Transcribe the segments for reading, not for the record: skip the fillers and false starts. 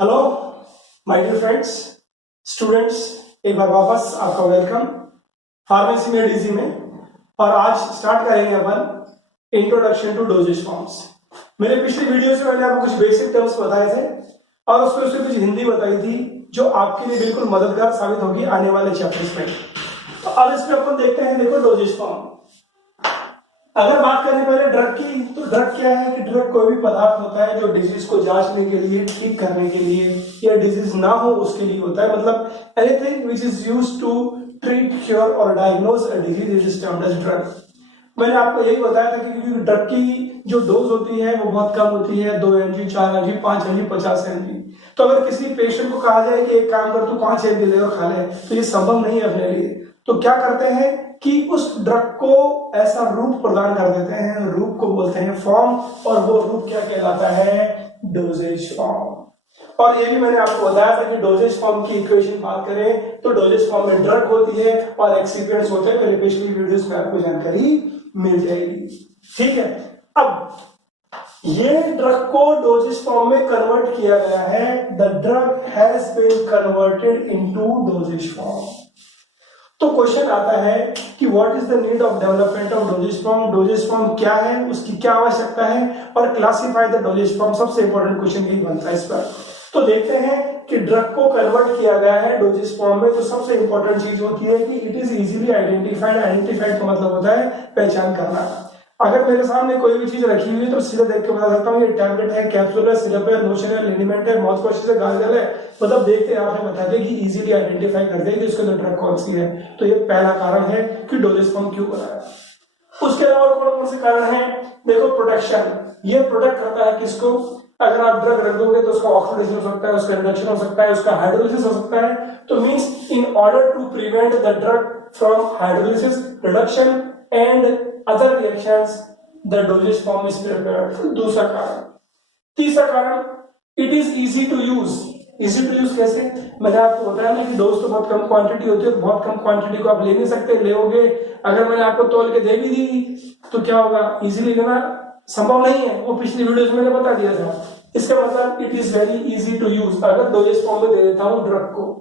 Hello my dear friends, students, एक बार वापस आपका वेलकम फार्मेसी में डीजी में। और आज स्टार्ट करेंगे अपन इंट्रोडक्शन टू डोजेज फॉर्म्स। मेरे पिछली वीडियो से मैंने आपको कुछ बेसिक टर्म्स बताए थे और उसमें कुछ हिंदी बताई थी जो आपके लिए बिल्कुल मददगार साबित होगी आने वाले चैप्टर्स में। तो अब इसमें अपन देखते हैं, देखो डोजेज फॉर्म। अगर बात करें पहले ड्रग की, तो ड्रग क्या है कि ड्रग कोई भी पदार्थ होता है जो डिजीज को जांचने के लिए, ठीक करने के लिए या डिजीज ना हो उसके लिए होता है। मतलब anything which is used to treat, cure और diagnose a disease is termed as drug. मैंने आपको यही बताया था कि ड्रग की जो डोज होती है वो बहुत कम होती है, 2 mg, 4 mg, 5 mg, 50 mg। तो अगर किसी पेशेंट को कहा जाए कि एक काम कर, तू 5 mg ले और खा ले, तो ये संभव नहीं है अपने लिए। तो क्या करते हैं कि उस ड्रग को ऐसा रूप प्रदान कर देते हैं, रूप को बोलते हैं फॉर्म, और वो रूप क्या कहलाता है? Doses form. और ये भी मैंने आपको बताया था कि डोजेज फॉर्म की इक्वेशन बात करें तो डोजेज फॉर्म में ड्रग होती है और एक्सिपिएंट्स होते हैं। मेरे पिछली वीडियोस में आपको जानकारी मिल जाएगी, ठीक है। अब ये ड्रग को डोजेज फॉर्म में कन्वर्ट किया गया है। The drug has been converted into dosage form. तो क्वेश्चन आता है कि what is the need of development of dosage form. Dosage form क्या है, उसकी क्या आवश्यकता है, और क्लासिफाई द डोजेज फॉर्म। सबसे इंपॉर्टेंट क्वेश्चन यही बनता है इस पर। तो देखते हैं कि ड्रग को कन्वर्ट किया गया है डोजेज फॉर्म में। तो सबसे इंपॉर्टेंट चीज होती है कि it is easily identified. Identified का मतलब होता है पहचान करना। अगर मेरे सामने कोई भी चीज रखी हुई है तो सीधे देख के बता सकता हूँ ये टैबलेट है, कैप्सूल है, सिरप है, लोशन है, लिनिमेंट है, माउथ वॉश है, गार्गल है। मतलब देखते आपने बता दें कि इजीली आइडेंटिफाई कर दे कि उसके अंदर ड्रग कौन सी है। तो ये पहला कारण है कि डोजेज फॉर्म क्यों बनाया। उसके अलावा कौन कौन से कारण है? देखो, प्रोटेक्शन। ये प्रोटेक्ट करता है किसको? अगर आप ड्रग रख दोगे तो उसका ऑक्सीडेशन हो सकता है, उसका रिडक्शन हो सकता है, उसका हाइड्रोलिसिस हो सकता है। तो means in order to prevent the drug from hydrolysis, reduction and other reactions, the dosage form is prepared. दूसरा कारण। तीसरा कारण, it is easy to use. Easy to use कैसे? मैंने आपको बताया ना कि डोज तो बहुत कम क्वांटिटी होती है, तो बहुत कम क्वांटिटी को आप ले नहीं सकते। लेोगे, अगर मैंने आपको तोल के दे भी दी तो क्या होगा? इजीली लेना संभव नहीं है, वो पिछली वीडियोस में मैंने बता दिया था। इसका मतलब it is very easy to use अगर डोजेज फॉर्म में दे देता हूं ड्रग को।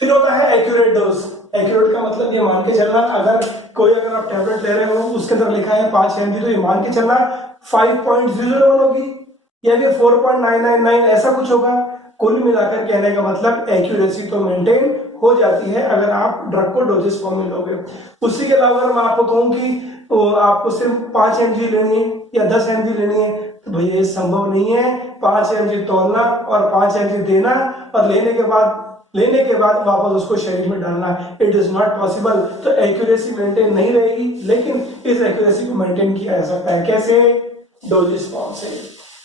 फिर होता है एक्यूरेट डोज। एक्यूरेट का मतलब ये मान के चलना, अगर आप टैबलेट ले रहे हो उसके अंदर लिखा है 5 mg, तो ये मान के चलना 5.001 होगी या फिर 4.999 ऐसा कुछ होगा। कुल मिलाकर कहने का मतलब एक्यूरेसी तो मेंटेन हो जाती है अगर आप ड्रग को डोजेज फॉर्म में लोगे। उसी के अलावा अगर मैं आपको कहूं कि आपको सिर्फ 5 mg लेनी है या 10 mg लेनी है, तो भैया ये संभव नहीं है। 5 mg तोलना और 5 mg देना और लेने के बाद वापस उसको शरीर में डालना, इट इज नॉट पॉसिबल। तो एक्यूरेसी मेंटेन नहीं रहेगी, लेकिन इस एक्यूरेसी को मेंटेन किया जा सकता है। कैसे? डोजेज फॉर्म से।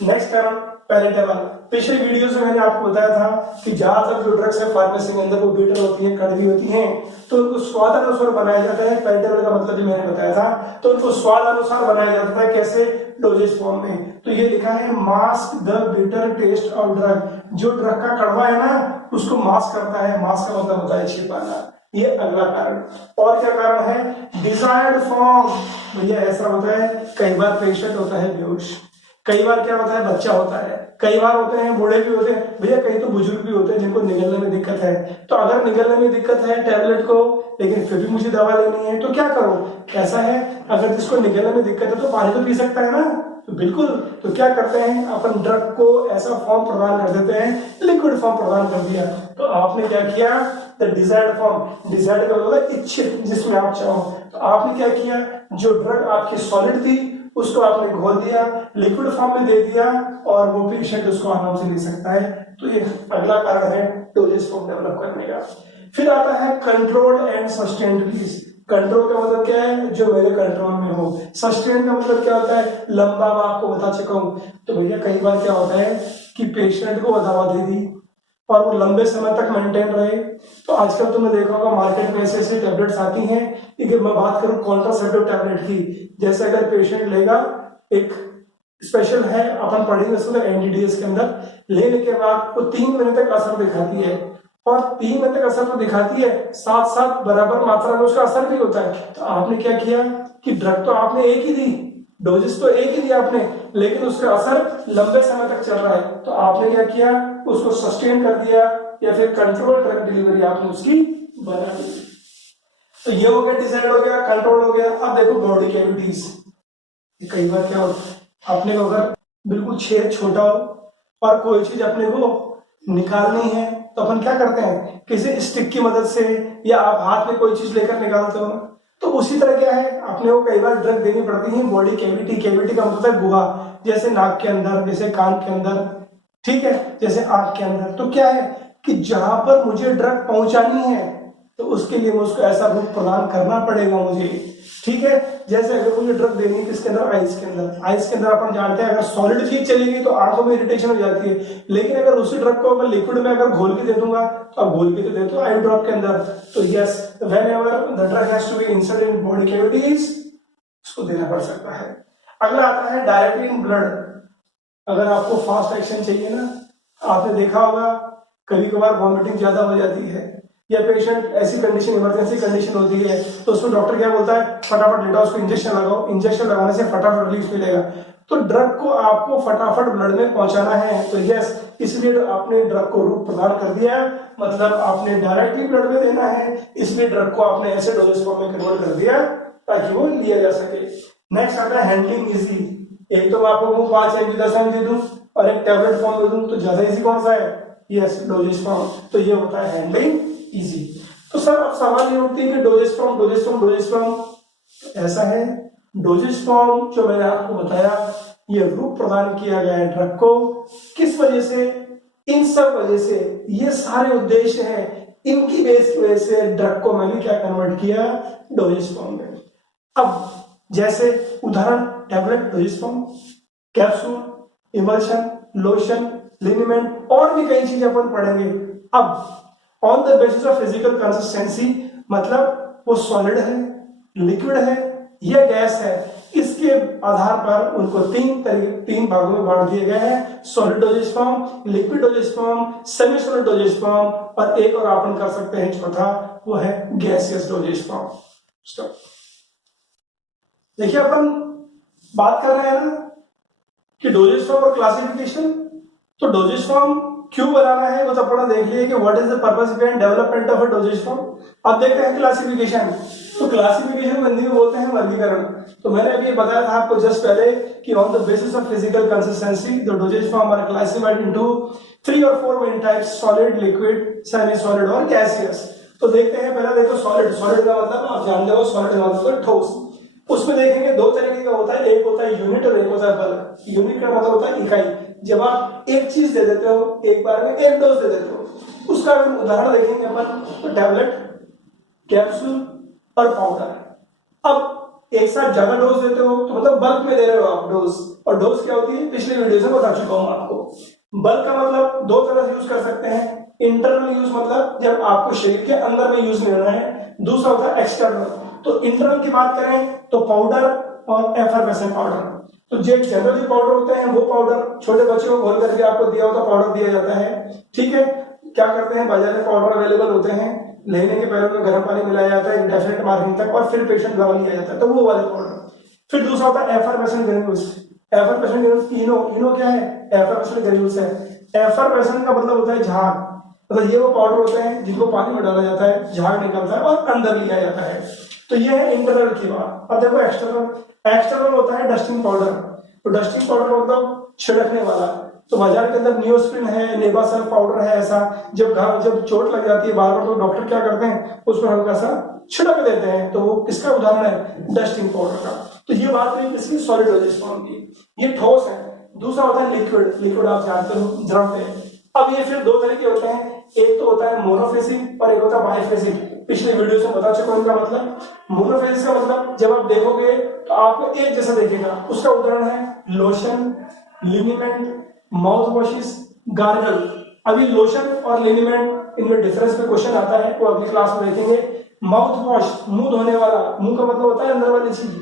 नेक्स्ट कारण, पैलेटेबल। पिछले वीडियो में मैंने आपको बताया था कि ज्यादातर जो ड्रग्स है फार्मेसी के अंदर वो बिटर होती है, कड़वी होती हैं, तो उनको स्वाद अनुसार बनाया जाता है। पैलेटेबल का मतलब जो मैंने बताया था, तो उनको स्वाद अनुसार बनाया जाता है। कैसे? डोजेज फॉर्म में। तो ये लिखा है mask the bitter taste of drug. जो ड्रग का कड़वा है ना, उसको मास्क करता है। मास्क का मतलब होता है छिपाना। ये अगला कारण। और क्या कारण है? Desired form. भैया ऐसा होता है, कई बार पेशेंट होता है बेहोश, कई बार क्या होता है बच्चा होता है, कई बार होते हैं बूढ़े भी होते हैं, भैया कई तो बुजुर्ग भी होते हैं जिनको निगलने में दिक्कत है। तो अगर निगलने में दिक्कत है टैबलेट को, लेकिन फिर भी मुझे दवा लेनी है, तो क्या करूं? ऐसा है, अगर जिसको निगलने में दिक्कत है तो पानी तो पी सकता है ना, तो बिल्कुल। तो क्या करते हैं, अपन ड्रग को ऐसा फॉर्म प्रदान कर देते हैं, लिक्विड फॉर्म प्रदान कर दिया। तो आपने क्या किया? The desired form. डिजायर्ड का मतलब इच्छित, जिसमें आप चाहो। तो आपने क्या किया? जो ड्रग आपकी सॉलिड थी उसको आपने घोल दिया, लिक्विड फॉर्म में दे दिया, और वो पेशेंट उसको आराम से ले सकता है। तो ये अगला कारण है डोजेज फॉर्म डेवलप करने का। फिर आता है control and sustained release. Control का मतलब क्या है? जो मेरे कंट्रोल में हो। सस्टेन का मतलब क्या होता है? लंबा। मैं आपको बता चुका हूं। तो भैया कई बार क्या होता है कि पेशेंट को दवा दे दी और वो लंबे समय तक मेंटेन रहे। तो आजकल तुमने देखा होगा मार्केट में ऐसे ऐसे टैबलेट्स आती हैं। अगर मैं बात करूं कॉन्ट्रासेप्टिव टैबलेट की, जैसे अगर पेशेंट लेगा, एक स्पेशल है, अपन पढ़ेंगे उसमें एनडीडीएस के अंदर, लेने के बाद वो 3 महीने तक असर दिखाती है, और 3 महीने तक असर तो दिखाती है, साथ साथ बराबर मात्रा में उसका असर भी होता है। तो आपने क्या किया कि ड्रग तो आपने एक ही दी, डोजेस तो एक ही दिया आपने, लेकिन उसका असर लंबे समय तक चल रहा है, तो आपने क्या किया, उसको सस्टेन कर दिया या फिर कंट्रोल ड्रग डिलीवरी आपने उसकी बना दी। तो ये हो गया, डिसाइड हो गया, कंट्रोल हो गया। अब देखो बॉडी कैविटीज, कई बार क्या होता है, अपने को अगर बिल्कुल छेद छोटा हो और कोई चीज अपने को निकालनी है तो अपन क्या करते हैं, किसी स्टिक की मदद से या आप हाथ में कोई चीज लेकर निकालते हो। तो उसी तरह क्या है, अपने को कई बार ड्रग देनी पड़ती है बॉडी कैविटी, कैविटी का मतलब है गुहा, जैसे नाक के अंदर, जैसे कान के अंदर, ठीक है, जैसे आंख के अंदर। तो क्या है कि जहां पर मुझे ड्रग पहुंचानी है तो उसके लिए मुझको ऐसा रूप प्रदान करना पड़ेगा मुझे, ठीक है। जैसे अगर मुझे ड्रग देनी है किसके अंदर, आइस के अंदर, आइस के अंदर अपन जानते हैं अगर सॉलिड चीज चलेगी तो आंखों में इरिटेशन हो जाती है, लेकिन अगर उसी ड्रग को मैं लिक्विड में अगर घोल के दे दूंगा तो आप घोल के तो देते हो आई ड्रॉप के अंदर, तो yes whenever the drug has to be inserted in body cavities उसको देना पड़ सकता है। अगला आता है डायरेक्टली इन ब्लड। अगर आपको फास्ट एक्शन चाहिए ना, आपने देखा होगा कभी कभार वॉमिटिंग ज्यादा हो जाती है या पेशेंट ऐसी कंडीशन, इमरजेंसी कंडीशन होती है, तो उसको डॉक्टर क्या बोलता है, फटाफट लेटा उसको इंजेक्शन लगाओ, इंजेक्शन लगाने से फटाफट रिलीफ मिलेगा। तो ड्रग को आपको फटाफट ब्लड में पहुंचाना है, तो यस इसलिए आपने ड्रग को रूप प्रदान कर दिया, मतलब आपने डायरेक्टली ब्लड में देना है, इसलिए ड्रग को आपने ऐसे डोजेज फॉर्म में कन्वर्ट कर दिया ताकि वो लिया जा सके। नेक्स्ट आता है हैंडलिंग इजी। एक तो मैं आपको 5 mg 10 mg दूं और एक टैबलेट फॉर्म में दूं, तो ज्यादा इजी कौन सा है, यस डोजेज फॉर्म। तो ये होता है हैंडलिंग इजी। तो सर अब सवाल ये उठती है कि डोजेज फॉर्म ऐसा है, डोजेज फॉर्म जो मैंने आपको बताया ये रूप प्रदान किया गया है ड्रग को, किस वजह से, इन सब वजह से, ये सारे उद्देश्य हैं, इनकी बेस की वजह से ड्रग को मैंने क्या कन्वर्ट किया, डोजेज फॉर्म में। अब जैसे उदाहरण, tablet dosage form, capsule, emulsion, lotion, liniment और भी कई चीजें अपन पढ़ेंगे। अब on the basis of physical consistency, मतलब वो सॉलिड है, लिक्विड है या गैस है, इसके आधार पर उनको तीन भागों में बांट दिया गया है, solid dosage form, liquid doses form, semi solid dosage form, और एक और अपन कर सकते हैं चौथा, वो है गैसियस डोजेज फॉर्म। देखिए अपन बात कर रहे हैं ना कि डोजेज फॉर्म और क्लासिफिकेशन, तो डोजेज फॉर्म क्यों बनाना है वो तो अपना देख लिया कि what is the purpose behind development of a doses form. अब देखते हैं क्लासिफिकेशन। तो क्लासिफिकेशन हिंदी में बोलते हैं वर्गीकरण। तो मैंने अभी बताया था आपको जस्ट पहले कि on the basis of physical consistency the dosage form are classified into 3 और 4 main types, solid, liquid, semi solid और गैसियस। तो देखते हैं, पहला देखो सॉलिड। सॉलिड का मतलब आप जानते हो, सॉलिड का मतलब ठोस। उसमें देखेंगे दो तरीके का होता है, एक होता है यूनिट और एक होता है बल्क। यूनिट का मतलब होता है इकाई, जब आप एक चीज दे देते हो, एक बार में एक डोज दे देते हो। उसका अगर उदाहरण देखेंगे अपन तो टैबलेट, कैप्सूल और पाउडर। अब एक साथ ज्यादा डोज देते हो तो मतलब बल्क में दे रहे हो आप डोज, और डोज क्या होती है पिछले वीडियो से बता चुका हूं आपको। बल्क का मतलब दो तरह से यूज कर सकते हैं, इंटरनल यूज मतलब जब आपको शरीर के अंदर में यूज लेना है, दूसरा होता है एक्सटर्नल। तो इंटरनल की बात करें तो पाउडर और एफरवेसेंट पाउडर। तो जो जनरल जो पाउडर होते हैं वो पाउडर छोटे बच्चों को घोल करके आपको दिया होता पाउडर दिया जाता है, ठीक है। क्या करते हैं, बाजार में पाउडर अवेलेबल होते हैं, लेने के पहले उनमें गर्म पानी मिलाया जाता है डेफिनेट मार्किंग तक और फिर पेशेंट दवा लिया जाता है, तो वो वाले पाउडर। फिर दूसरा होता है एफरवेसेंट ग्रेन्यूल्स। एफरवेसेंट ग्रेन्यूल्स इनो क्या है, एफरवेसेंट ग्रेन्यूल्स है। एफरवेसेंट का मतलब होता है झाग, मतलब ये वो पाउडर होते हैं जिनको पानी में डाला जाता है, झाग निकलता है और अंदर लिया जाता है। तो ये है इंटरनल की बात। अब देखो एक्सटर्नल। एक्सटर्नल होता है डस्टिंग पाउडर। तो डस्टिंग पाउडर मतलब छिड़कने वाला। तो बाजार के अंदर नियोस्प्रिन है, नेबासल्फ पाउडर है, ऐसा जब चोट लग जाती है बार बार तो डॉक्टर क्या करते हैं, उसको हल्का सा छिड़क देते हैं। तो वो किसका उदाहरण है, डस्टिंग पाउडर का। तो ये बात रही किसकी, सॉलिड डोजेज फॉर्म की, ये ठोस है। दूसरा होता है लिक्विड। लिक्विड आप जानते हो द्रव है। अब ये फिर दो तरह के होते हैं, एक तो होता है मोनोफेसिक और एक होता है बाइफेसिक। पिछले वीडियो से बता चुका हूं इनका मतलब। मोनोफेसिक का मतलब जब आप देखोगे तो आपको एक जैसा देखेगा। उसका उदाहरण है लोशन, लिनिमेंट, माउथ वॉशेस, गार्गल। अभी लोशन और लिनिमेंट इनमें डिफरेंस पे क्वेश्चन आता है, वो अगली क्लास में देखेंगे। माउथ वॉश मुंह धोने वाला, मुंह का मतलब होता है अंदर वाली चीज,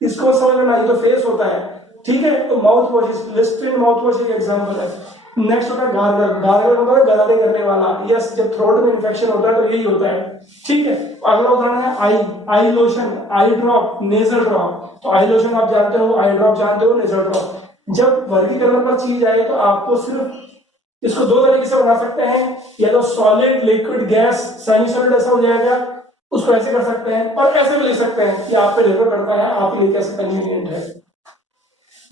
इसको समझ में ना, ये तो फेस होता है, ठीक है। तो mouth washes, Listerine mouth wash एक एग्जांपल है। नेक्स्ट होता है गार्गर। गार्गर होता है गलाने करने वाला। यस, जब थ्रोट में इन्फेक्शन होता है तो यही होता है। ठीक है, अगला उदाहरण है आई। आई लोशन, आई ड्रॉप, नेजल ड्रॉप। तो आई लोशन आप जानते हो, आई ड्रॉप जानते हो, नेजल ड्रॉप। जब वर्गीकरण पर चीज आए तो आपको सिर्फ इसको दो तरीके से बना सकते हैं, या तो solid, liquid, gas, semi solid ऐसा हो जाएगा, उसको ऐसे कर सकते हैं, और ऐसे भी लिख सकते हैं, कि आप पे निर्भर करता है आपके लिए कैसे कन्वीनियंट है।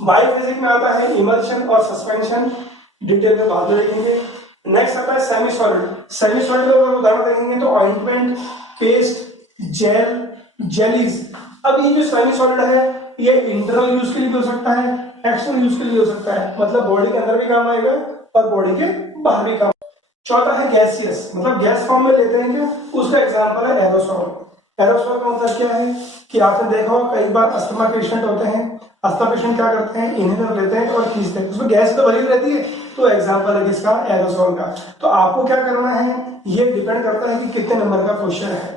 बायोफिजिक्स में आता है इमल्शन और सस्पेंशन, डिटेल में बाद में देखेंगे। नेक्स्ट आता है सेमी सॉलिड। सेमी सॉलिड का उदाहरण देखेंगे तो ऑइंटमेंट, पेस्ट, जेल, जेलीज। अब ये जो सेमी सॉलिड है ये इंटरनल यूज के लिए भी हो सकता है, एक्सटर्नल यूज के लिए हो सकता है, मतलब बॉडी के अंदर भी काम आएगा और बॉडी के बाहर भी काम। चौथा है गैसियस, मतलब गैस फॉर्म में लेते हैं क्या, उसका एग्जांपल है एरोसॉल। एरोसॉल का मतलब क्या है कि आपने देखा हो कई बार अस्थमा पेशेंट होते हैं, अस्थमा पेशेंट क्या करते हैं, इनहेलर लेते हैं और खींचते हैं, उसमें गैस तो भरी रहती है, तो एग्जांपल है किसका, एरोसॉल का। तो आपको क्या करना है, ये डिपेंड करता है कि कितने नंबर का क्वेश्चन है।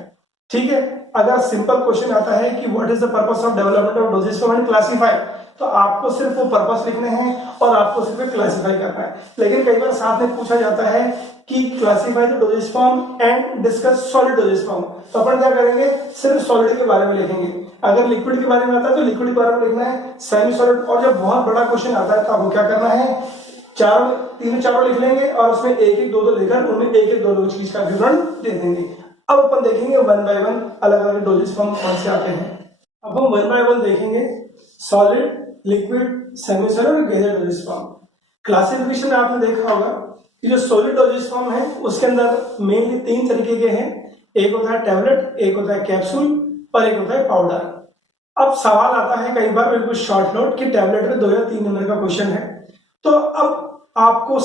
ठीक है, अगर सिंपल क्वेश्चन आता है कि what is the purpose of development of dosage form and classify, तो आपको सिर्फ वो पर्पस लिखने हैं और आपको सिर्फ क्लासिफाई करना है। लेकिन कई बार साथ में पूछा जाता है कि classify the dosage form and discuss solid dosage form, तो अपन क्या करेंगे, सिर्फ सॉलिड के बारे में लिखेंगे। अगर लिक्विड के बारे में आता है तो लिक्विड के बारे में लिखना है, सेमी सॉलिड। और जब बहुत बड़ा क्वेश्चन आता है तो आपको क्या करना है, चारों तीनों चारों लिख लेंगे और उसमें एक एक दो लेकर उनमें एक एक दो चीज का विवरण दे देंगे। अब अपन देखेंगे वन बाय वन अलग अलग डोजेज फॉर्म कौन से आते हैं। अब हम वन बाय वन देखेंगे, सॉलिड, लिक्विड, सेमी सॉलिड और गैसियस डोजेज फॉर्म। क्लासिफिकेशन में आपने देखा होगा कि जो सॉलिड डोजेज फॉर्म है उसके अंदर मेनली तीन तरीके के हैं, एक होता है टैबलेट, एक होता है कैप्सूल और एक होता है पाउडर। अब सवाल आता है कई बार बिल्कुल शॉर्ट नोट कि टैबलेट में 2 या 3 नंबर का क्वेश्चन है, तो अब आपको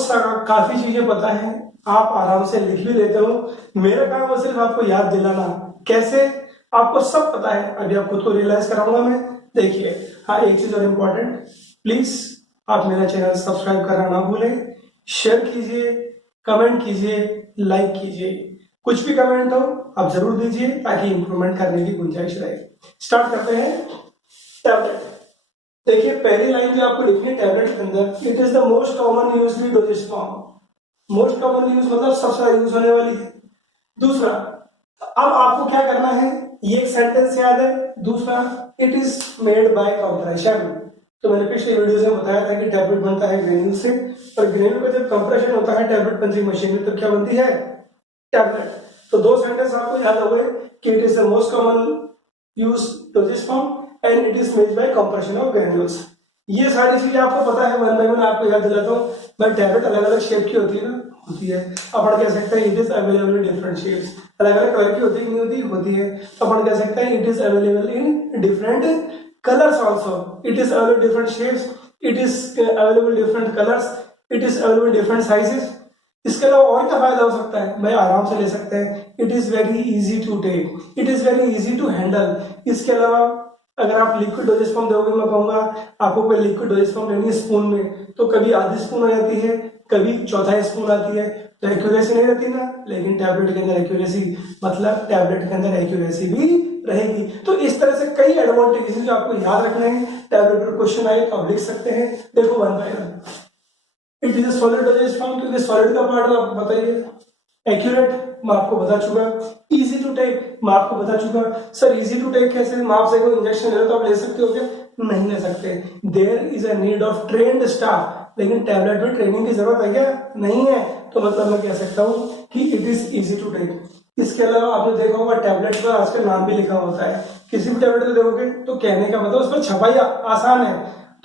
काफी चीजें पता है, आप आराम से लिख भी लेते हो, मेरा काम है सिर्फ आपको याद दिलाना। कैसे, आपको सब पता है, अभी आप खुद को रियलाइज कराऊंगा मैं। देखिए, हाँ एक चीज और इम्पोर्टेंट, प्लीज आप मेरा चैनल सब्सक्राइब करना ना भूलें, शेयर कीजिए, कमेंट कीजिए, लाइक कीजिए, कुछ भी कमेंट हो आप जरूर दीजिए ताकि इंप्रूवमेंट करने की गुंजाइश रहे। स्टार्ट करते हैं। टैबलेट, देखिए पहली लाइन जो आपको लिखनी है टैबलेट के अंदर, it is the most common used doses form. Most common use मतलब सबसे ज्यादा यूज होने वाली है। दूसरा, अब आपको क्या करना है, ये एक सेंटेंस याद है। दूसरा, it is made by compression. तो मैंने पिछले वीडियो में बताया था कि टैबलेट बनता है ग्रेन्यूल से, और ग्रेन्यूल का जब कंप्रेशन होता है टैबलेट पंचिंग मशीन में, तो क्या बनती है, टैबलेट। तो दो सेंटेंस आपको याद हो गए कि it is the most common use doses form and it is made by compression of granules. ये सारी चीजें आपको पता है, वन बाय वन आपको याद दिलाता हूँ मैं। टैबलेट अलग अलग शेप की होती है ना, होती है। अपन कह सकते हैं it is available in different shapes, अलग अलग कलर की होती है, नहीं होती, होती है। तो अपन कह सकते हैं it is available in different colours also, it is available different shapes, it is available different colours, it is available different sizes. इसके अलावा और क्या फायदा हो सकता है, भाई आराम से ले सकते हैं, it is very easy to take, it is very easy to handle. इसके अलावा अगर आप लिक्विड डोजेज फॉर्म दोगे, मैं कहूंगा आपको कोई लिक्विड डोजेज फॉर्म लेनी है स्पून में, तो कभी आधी स्पून आ जाती है, कभी चौथाई स्पून आती है, तो एक्यूरेसी नहीं रहती ना। लेकिन टैबलेट के अंदर एक्यूरेसी, मतलब टैबलेट के अंदर एक्यूरेसी भी रहेगी। तो इस तरह से कई एडवांटेजेस जो आपको याद रखने हैं, टैबलेट पर क्वेश्चन आए तो आप लिख सकते हैं। देखो one by one, it is a solid dosage form, क्योंकि सॉलिड का पार्ट आपको बताइए। एक्यूरेट मैं आपको बता चुका, इजी टू टेक मैं आपको बता चुका। सर इजी टू टेक कैसे, मैं आपसे कोई इंजेक्शन ले तो आप ले सकते हो क्या, नहीं ले सकते। There is a need of trained staff, लेकिन टैबलेट में ट्रेनिंग की जरूरत है क्या, नहीं है। तो मतलब मैं कह सकता हूँ कि it is easy to take. इसके अलावा आपने देखा होगा टैबलेट पर आजकल नाम भी लिखा होता है, किसी भी टैबलेट को देखोगे तो कहने का मतलब उस पर छपाई आसान है।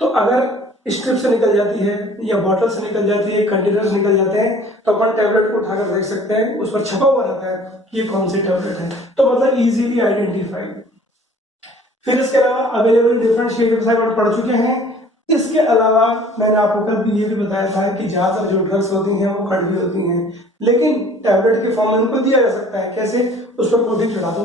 तो अगर स्ट्रिप से निकल जाती है या बॉटल से निकल जाती है, कंटेनर से निकल जाते हैं, तो अपन टैबलेट को उठाकर देख सकते हैं, उस पर छपा हुआ रहता है कि ये कौन सी टैबलेट है, तो मतलब इजीली आइडेंटिफाइड। फिर इसके अलावा अवेलेबल डिफरेंट शेप्स आप पढ़ चुके हैं। इसके अलावा मैंने आपको कल भी ये भी बताया था कि ज्यादातर जो ड्रग्स होती हैं वो कड़वी होती हैं, लेकिन टैबलेट के फॉर्म में उनको दिया जा सकता है। कैसे, उस पर कोटिंग चढ़ा दो।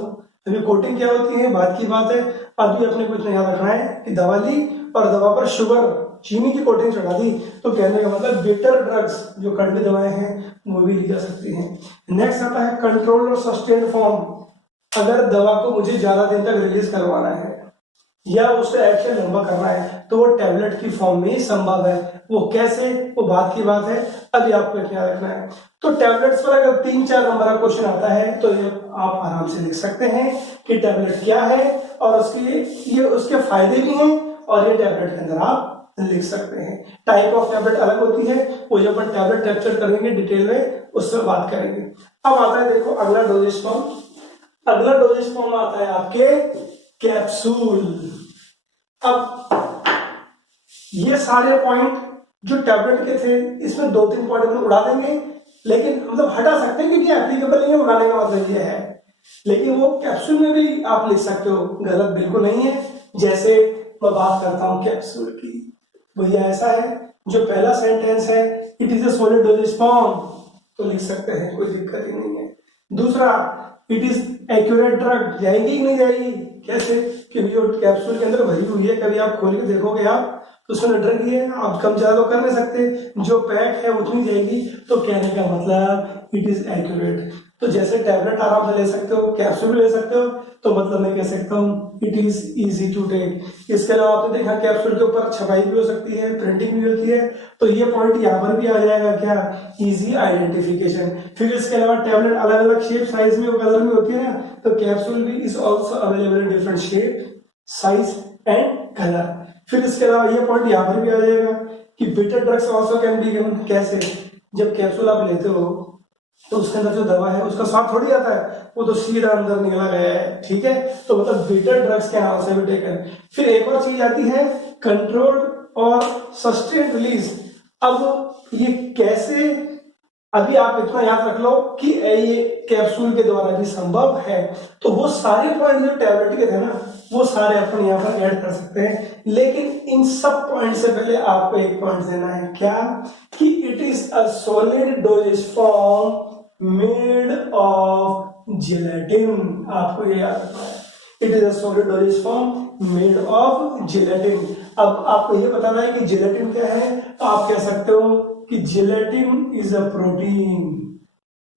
अभी कोटिंग क्या होती है बात की बात है, अभी अपने को इतना याद रखना है कि दवा ली और दवा पर शुगर, चीनी की कोटिंग चढ़ा दी, तो कहने का मतलब बिटर ड्रग्स जो कड़वी दवाएं हैं वो भी ली जा सकती हैं। नेक्स्ट आता है कंट्रोल और सस्टेन्ड फॉर्म। अगर दवा को मुझे ज्यादा दिन तक रिलीज करवाना है या उसका एक्शन लंबा करना है तो वो टैबलेट की फॉर्म में ही संभव है। वो कैसे, वो बात की बात है, अभी आपको क्या रखना है। तो टैबलेट्स पर अगर 3-4 नंबर का क्वेश्चन आता है तो ये आप आराम से लिख सकते हैं कि टैबलेट क्या है और उसके फायदे भी हैं और ये टैबलेट के अंदर आप लिख सकते हैं। टाइप ऑफ टैबलेट अलग होती है, वो जब अपन टैबलेट कैप्चर करेंगे डिटेल में उससे बात करेंगे। अब आता है देखो अगला डोजेज फॉर्म। अगला डोजेज फॉर्म आता है आपके कैप्सूल। अब ये सारे पॉइंट जो टैबलेट के थे इसमें 2-3 पॉइंट हम उड़ा देंगे, लेकिन मतलब हटा सकते हैं क्योंकि एप्लीकेबल नहीं है, उड़ाने का मतलब ये है। लेकिन वो कैप्सूल में भी आप लिख सकते हो, गलत बिल्कुल नहीं है। जैसे मैं बात करता हूं कैप्सूल की, भैया ऐसा है जो पहला सेंटेंस है it is a solid dosage form, तो लिख सकते हैं, कोई दिक्कत ही नहीं है। दूसरा इट इज एक्यूरेट ड्रग, जाएगी कि नहीं जाएगी, कैसे, क्योंकि जो कैप्सूल के अंदर भरी हुई है, कभी आप खोल के देखोगे आप तो उसमें ड्रग ही है, आप कम ज्यादा कर नहीं सकते, जो पैक है उतनी जाएगी। तो कहने का मतलब इट इज एक्यूरेट। तो जैसे टैबलेट आराम से ले सकते हो, कैप्सूल भी ले सकते हो, तो मतलब मैं कह सकता हूँ it is easy to take. इसके अलावा आपने देखा कैप्सूल के ऊपर छपाई भी हो सकती है, प्रिंटिंग भी होती है, तो ये पॉइंट यहाँ पर भी आ जाएगा क्या, इजी आइडेंटिफिकेशन। फिर इसके अलावा टैबलेट अलग अलग शेप साइज में कलर में होती है ना, तो कैप्सूल भी is also available in different shape size and colour. फिर इसके अलावा ये पॉइंट यहाँ पर भी आ जाएगा कि bitter drugs also can be given. कैसे, जब कैप्सूल आप लेते हो तो उसके अंदर जो दवा है उसका स्वाद थोड़ी आता है, वो तो सीधा अंदर निकला गया है, ठीक है, तो मतलब बिटर ड्रग्स के नाम से भी टेकन। फिर एक और चीज आती है कंट्रोल्ड और सस्टेन्ड रिलीज। अब ये कैसे, अभी आप इतना याद रख लो कि ये कैप्सूल के द्वारा भी संभव है। तो वो सारे पॉइंट जो टैबलेट के थे ना, वो सारे अपन यहाँ पर ऐड कर सकते हैं, लेकिन इन सब पॉइंट से पहले आपको एक पॉइंट देना है, क्या, कि it is a solid dosage form made of gelatin. आपको ये याद रखना है, it is a solid dosage form made of gelatin. अब आपको ये बताना है कि जिलेटिन क्या है, तो आप कह सकते हो कि gelatin is a protein.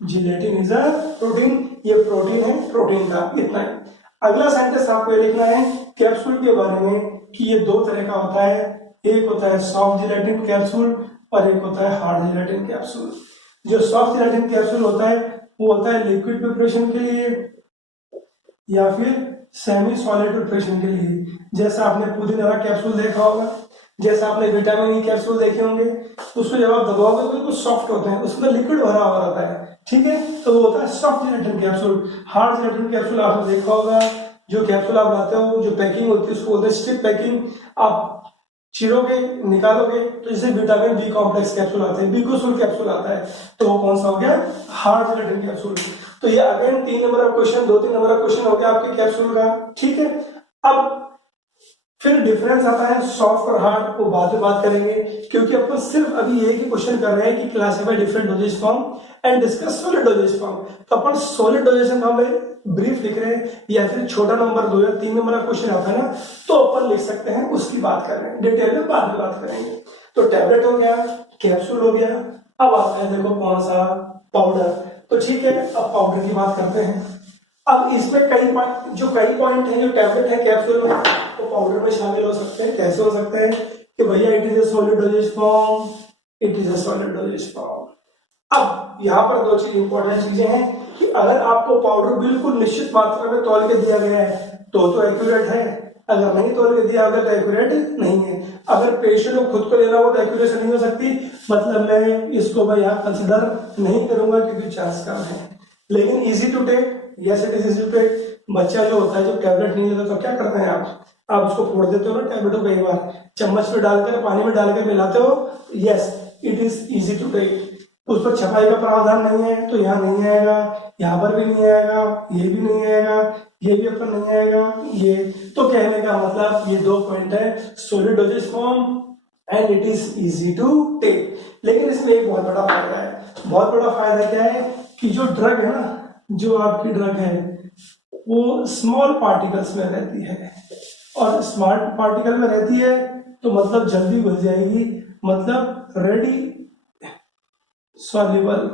Gelatin is a protein, ये प्रोटीन है, प्रोटीन का इतना है। अगला सेंटेंस आपको ये लिखना है कैप्सूल के बारे में कि ये दो तरह का होता है, एक होता है सॉफ्ट जिलेटिन कैप्सूल और एक होता है हार्ड जिलेटिन कैप्सूल। जो सॉफ्ट जिलेटिन कैप्सूल होता है वो होता है लिक्विड प्रिपरेशन के लिए या फिर सेमी सॉलिड प्रिपरेशन के लिए। जैसा आपने पुदीना कैप्सूल देखा होगा, जैसा आपने विटामिन ई कैप्सूल देखे होंगे, उसको जब आप दबाओगे तो बिल्कुल सॉफ्ट होते हैं, उसके अंदर लिक्विड भरा हुआ रहता है, ठीक है, तो वो होता है soft gelatin capsule. Hard gelatin capsule आपने देखा होगा, जो कैप्सूल आप लाते हो, जो पैकिंग होती है उसको बोलते हैं स्ट्रिप पैकिंग। आप चिरोगे, निकालोगे तो जैसे विटामिन बी कॉम्प्लेक्स कैप्सूल आते हैं, बीकोसूल कैप्सूल आता है, तो वो कौन सा हो गया, हार्ड जिलेटिन कैप्सूल। तो ये अगेन 3 नंबर का क्वेश्चन, 2-3 नंबर का क्वेश्चन हो गया आपके कैप्सूल का, ठीक है। अब फिर डिफरेंस आता है सॉफ्ट और हार्ड, वो बाद में बात करेंगे, क्योंकि अपन सिर्फ अभी एक ही क्वेश्चन कर रहे हैं कि classify different doses form and discuss solid dosage form. तो अपन सॉलिड डोजेज फॉर्म में ब्रीफ लिख रहे हैं, या फिर छोटा नंबर 2 या 3 नंबर का क्वेश्चन आता है ना, तो अपन लिख सकते हैं, उसकी बात कर रहे हैं, डिटेल में बाद में बात करेंगे। तो टैबलेट हो गया, कैप्सूल हो गया, अब आता है देखो कौन सा, पाउडर। तो ठीक है, अब पाउडर की बात करते हैं। अब इसमें कई पॉइंट हैं, जो टैबलेट है कैप्सूल में, तो पाउडर में शामिल हो सकते हैं। कैसे हो सकते हैं कि भैया it is a solid dosage form, it is a solid dosage form. अब यहाँ पर 2 चीज इंपॉर्टेंट चीजें हैं कि अगर आपको पाउडर बिल्कुल निश्चित मात्रा में तौल के दिया गया है तो एक्यूरेट है, अगर नहीं तौल के दिया गया तो एक्यूरेट नहीं है। अगर पेशेंट को खुद को लेना हो तो एक्यूरेसी नहीं हो सकती, मतलब मैं यहाँ कंसिडर नहीं करूंगा क्योंकि चांस कम है। लेकिन easy to take, yes it is easy to take. बच्चा जो होता है, जो टैबलेट नहीं लेता तो क्या करते हैं आप उसको फोड़ देते हो ना टैबलेट को, कई बार चम्मच में डालकर, पानी में डालकर मिलाते हो, yes it is easy to take. उस पर छपाई का प्रावधान नहीं है तो यहाँ नहीं आएगा, यहाँ पर भी नहीं आएगा, ये भी नहीं आएगा, ये भी अपन नहीं आएगा, ये। तो कहने का मतलब ये 2 पॉइंट है, solid dosage form and it is easy to take. लेकिन इसमें एक बहुत बड़ा फायदा है। बहुत बड़ा फायदा क्या है कि जो ड्रग है ना, जो आपकी ड्रग है वो स्मॉल पार्टिकल्स में रहती है, और स्मॉल पार्टिकल में रहती है तो मतलब जल्दी घुल जाएगी, मतलब रेडी सॉल्युबल,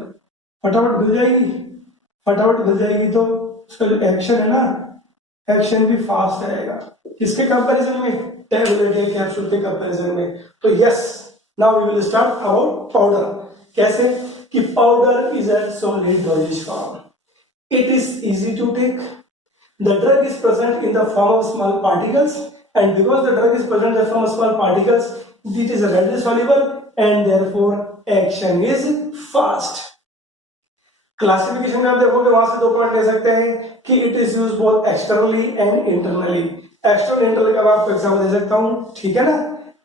फटाफट घुल जाएगी। फटाफट घुल जाएगी तो उसका जो एक्शन है ना, एक्शन भी फास्ट रहेगा। किसके कंपैरिजन में, टैबलेट या कैप्सूल के कंपैरिजन में। तो yes, now we will start about powder. कैसे कि powder is a solid dosage form, it is easy to take, the drug is present in the form of small particles, and because the drug is present in the form of small particles, it is readily soluble and therefore action is fast. Classification में आप देखोगे वहां से 2 point ले सकते हैं कि it is use both externally and internally. External internal का मैं आपको एग्जांपल दे सकता हूं, ठीक है ना,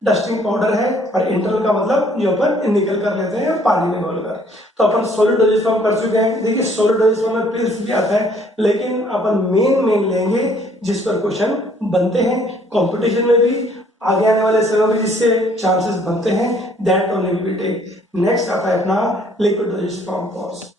डस्टिंग पाउडर है, और इंटरनल का मतलब जो अपन निकल कर लेते हैं पानी में घोलकर। तो अपन सॉलिड डोजेज फॉर्म कर चुके हैं। देखिए सॉलिड डोजेज फॉर्म में पिल्स भी आता है, लेकिन अपन मेन लेंगे जिस पर क्वेश्चन बनते हैं कंपटीशन में भी, आगे आने वाले समय में जिससे चांसेस बनते हैं, that only will take. Next आता है अपना लिक्विड डोजेज फॉर्म कोर्स।